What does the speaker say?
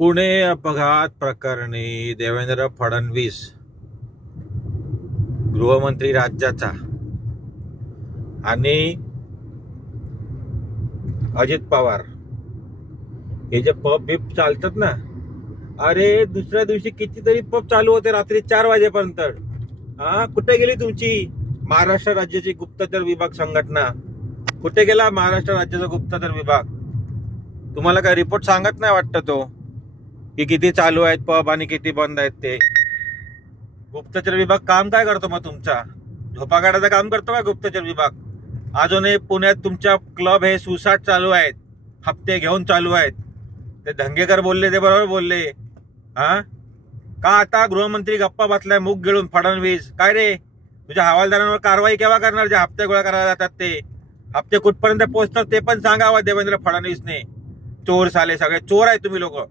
पुणे अपघात प्रकरणी देवेंद्र फडणवीस गृहमंत्री राज्याचा आणि अजित पवार. हे जे पब बिप चालतात ना? अरे दुसऱ्या दिवशी कितीतरी पब चालू होते रात्री चार वाजेपर्यंत. हा कुठे गेली तुमची? महाराष्ट्र राज्याची गुप्तचर विभाग संघटना. कुठे गेला महाराष्ट्र राज्याचा गुप्तचर विभाग? तुम्हाला काय रिपोर्ट सांगत नाही वाटतं तो? की किती चालू आहेत पब आणि किती बंद आहेत ते. गुप्तचर विभाग काम काय करतो मग तुमचा? झोपा काढायचं काम करतो का गुप्तचर विभाग? अजूनही पुण्यात तुमच्या क्लब हे सुसाट चालू आहेत. हप्ते घेऊन चालू आहेत. ते धंगेकर बोलले ते बरोबर बोलले. हा का आता गृहमंत्री गप्पा बसलाय मुख गिळून फडणवीस? काय रे? तुझ्या हवालदारांवर कारवाई केव्हा करणार? जे हप्ते गोळा करायला जातात ते. हप्ते कुठपर्यंत पोहोचतात ते पण सांगावं देवेंद्र फडणवीसने. चोर साले सगळे चोर आहे तुम्ही लोक.